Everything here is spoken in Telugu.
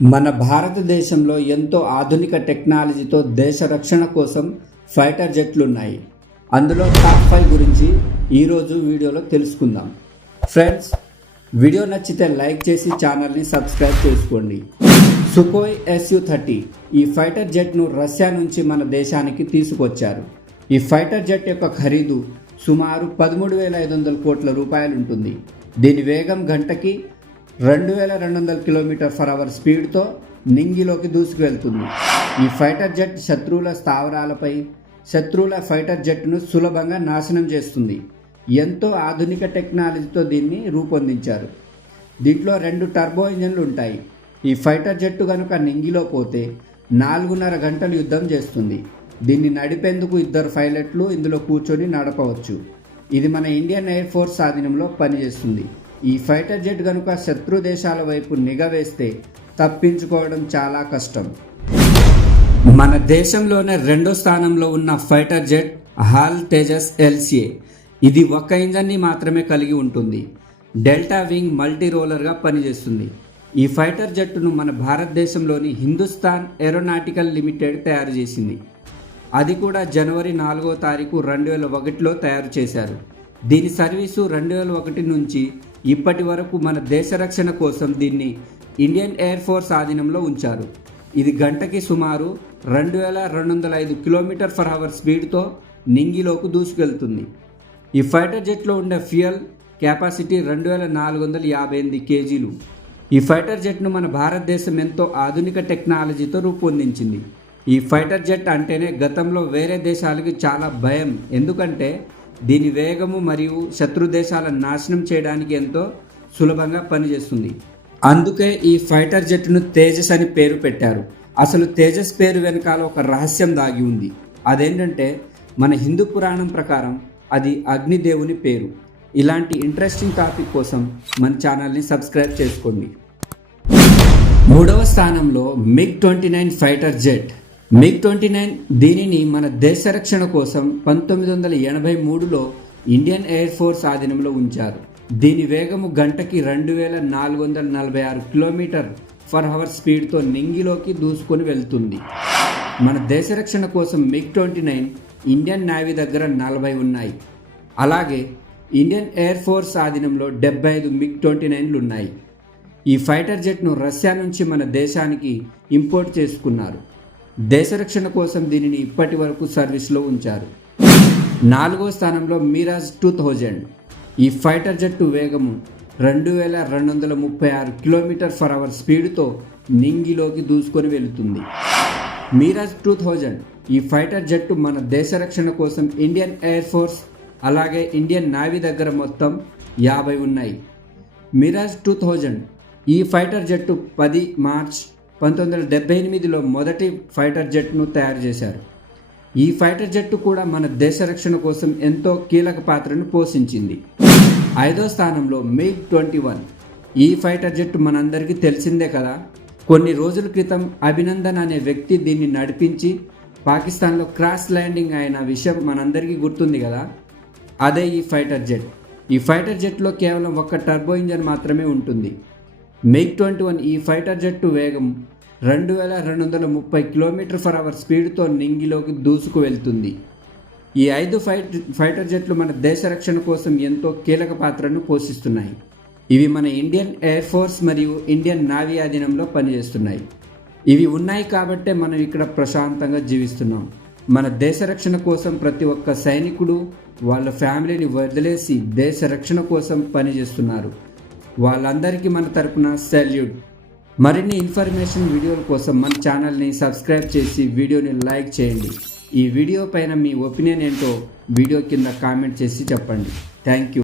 మన భారతదేశంలో ఎంతో ఆధునిక టెక్నాలజీతో దేశ రక్షణ కోసం ఫైటర్ జెట్లు ఉన్నాయి. అందులో టాప్ 5 గురించి ఈరోజు వీడియోలో తెలుసుకుందాం. ఫ్రెండ్స్, వీడియో నచ్చితే లైక్ చేసి ఛానల్ని సబ్స్క్రైబ్ చేసుకోండి. సుకోయ్ Su-30 ఈ ఫైటర్ జెట్ను రష్యా నుంచి మన దేశానికి తీసుకొచ్చారు. ఈ ఫైటర్ జెట్ యొక్క ఖరీదు సుమారు 13,500 కోట్ల రూపాయలు ఉంటుంది. దీని వేగం గంటకి 2,200 km/h స్పీడ్తో నింగిలోకి దూసుకువెళ్తుంది. ఈ ఫైటర్ జెట్ శత్రువుల స్థావరాలపై శత్రువుల ఫైటర్ జెట్ను సులభంగా నాశనం చేస్తుంది. ఎంతో ఆధునిక టెక్నాలజీతో దీన్ని రూపొందించారు. దీంట్లో 2 టర్బో ఇంజన్లు ఉంటాయి. ఈ ఫైటర్ జెట్టు కనుక నింగిలో పోతే 4.5 గంటలు యుద్ధం చేస్తుంది. దీన్ని నడిపేందుకు 2 పైలట్లు ఇందులో కూర్చొని నడపవచ్చు. ఇది మన ఇండియన్ ఎయిర్ ఫోర్స్ ఆధీనంలో పనిచేస్తుంది. ఈ ఫైటర్ జెట్ కనుక శత్రు దేశాల వైపు నిఘా వేస్తే తప్పించుకోవడం చాలా కష్టం. మన దేశంలోనే 2వ స్థానంలో ఉన్న fighter jet hall Tejas LCA. ఇది ఒక ఇంజన్ని మాత్రమే కలిగి ఉంటుంది. డెల్టా వింగ్ మల్టీ రోలర్గా పనిచేస్తుంది. ఈ ఫైటర్ జెట్టును మన భారతదేశంలోని హిందుస్థాన్ ఏరోనాటికల్ లిమిటెడ్ తయారు చేసింది. అది కూడా జనవరి 4వ తారీఖు 2001లో తయారు చేశారు. దీని సర్వీసు 2001 నుంచి ఇప్పటి వరకు మన దేశ రక్షణ కోసం దీన్ని ఇండియన్ ఎయిర్ ఫోర్స్ ఆధీనంలో ఉంచారు. ఇది గంటకి సుమారు 2,205 km/h స్పీడ్తో నింగిలోకి దూసుకెళ్తుంది. ఈ ఫైటర్ జెట్లో ఉండే ఫ్యూయల్ కెపాసిటీ 2,458 kg. ఈ ఫైటర్ జెట్ను మన భారతదేశం ఎంతో ఆధునిక టెక్నాలజీతో రూపొందించింది. ఈ ఫైటర్ జెట్ అంటేనే గతంలో వేరే దేశాలకి చాలా భయం. ఎందుకంటే దీని వేగము మరియు శత్రు దేశాలను నాశనం చేయడానికి ఎంతో సులభంగా పనిచేస్తుంది. అందుకే ఈ ఫైటర్ జెట్ను తేజస్ అని పేరు పెట్టారు. అసలు తేజస్ పేరు వెనకాల ఒక రహస్యం దాగి ఉంది. అదేంటంటే మన హిందూ పురాణం ప్రకారం అది అగ్నిదేవుని పేరు. ఇలాంటి ఇంట్రెస్టింగ్ టాపిక్ కోసం మన ఛానల్ని సబ్స్క్రైబ్ చేసుకోండి. 3వ స్థానంలో MiG-29 ఫైటర్ జెట్. MiG-29 దీనిని మన దేశ రక్షణ కోసం 1983లో ఇండియన్ ఎయిర్ ఫోర్స్ ఆధీనంలో ఉంచారు. దీని వేగము గంటకి 2,446 km/h స్పీడ్తో నింగిలోకి దూసుకొని వెళ్తుంది. మన దేశ రక్షణ కోసం MiG-29 ఇండియన్ నేవీ దగ్గర 40 ఉన్నాయి. అలాగే ఇండియన్ ఎయిర్ ఫోర్స్ ఆధీనంలో 75 MiG-29లు ఉన్నాయి. ఈ ఫైటర్ జెట్ను రష్యా నుంచి మన దేశానికి ఇంపోర్ట్ చేసుకున్నారు. దేశ రక్షణ కోసం దీనిని ఇప్పటి వరకు సర్వీస్లో ఉంచారు. 4వ స్థానంలో మిరాజ్ 2000. ఈ ఫైటర్ జెట్టు వేగము 2,236 km/h స్పీడ్తో నింగిలోకి దూసుకొని వెళుతుంది. మిరాజ్ 2000 ఈ ఫైటర్ జెట్టు మన దేశ రక్షణ కోసం ఇండియన్ ఎయిర్ ఫోర్స్ అలాగే ఇండియన్ నేవీ దగ్గర మొత్తం 50 ఉన్నాయి. మిరాజ్ 2000 ఈ ఫైటర్ జెట్టు 10 మార్చ్ 1978లో మొదటి ఫైటర్ జెట్ను తయారు చేశారు. ఈ ఫైటర్ జెట్టు కూడా మన దేశ రక్షణ కోసం ఎంతో కీలక పాత్రను పోషించింది. 5వ స్థానంలో MiG-21. ఈ ఫైటర్ జెట్టు మనందరికీ తెలిసిందే కదా. కొన్ని రోజుల క్రితం అభినందన్ అనే వ్యక్తి దీన్ని నడిపించి పాకిస్తాన్లో క్రాష్ ల్యాండింగ్ అయిన విషయం మనందరికీ గుర్తుంది కదా. అదే ఈ ఫైటర్ జెట్. ఈ ఫైటర్ జెట్లో కేవలం 1 టర్బో ఇంజన్ మాత్రమే ఉంటుంది. MiG-21 ఈ ఫైటర్ జెట్టు వేగం 2,230 km/h స్పీడ్తో నింగిలోకి దూసుకు వెళ్తుంది. ఈ 5 ఫైటర్ జెట్లు మన దేశ రక్షణ కోసం ఎంతో కీలక పాత్రను పోషిస్తున్నాయి. ఇవి మన ఇండియన్ ఎయిర్ ఫోర్స్ మరియు ఇండియన్ నేవీ ఆధీనంలో పనిచేస్తున్నాయి. ఇవి ఉన్నాయి కాబట్టే మనం ఇక్కడ ప్రశాంతంగా జీవిస్తున్నాం. మన దేశ రక్షణ కోసం ప్రతి ఒక్క సైనికుడు వాళ్ళ ఫ్యామిలీని వదిలేసి దేశ రక్షణ కోసం పనిచేస్తున్నారు. వాళ్ళందరికీ మన తరపున సెల్యూట్. మరిన్ని ఇన్ఫర్మేషన్ వీడియోల కోసం మన ఛానల్ని సబ్స్క్రైబ్ చేసి వీడియోని లైక్ చేయండి. ఈ వీడియో పైన మీ ఒపీనియన్ ఏంటో వీడియో కింద కామెంట్ చేసి చెప్పండి. Thank you.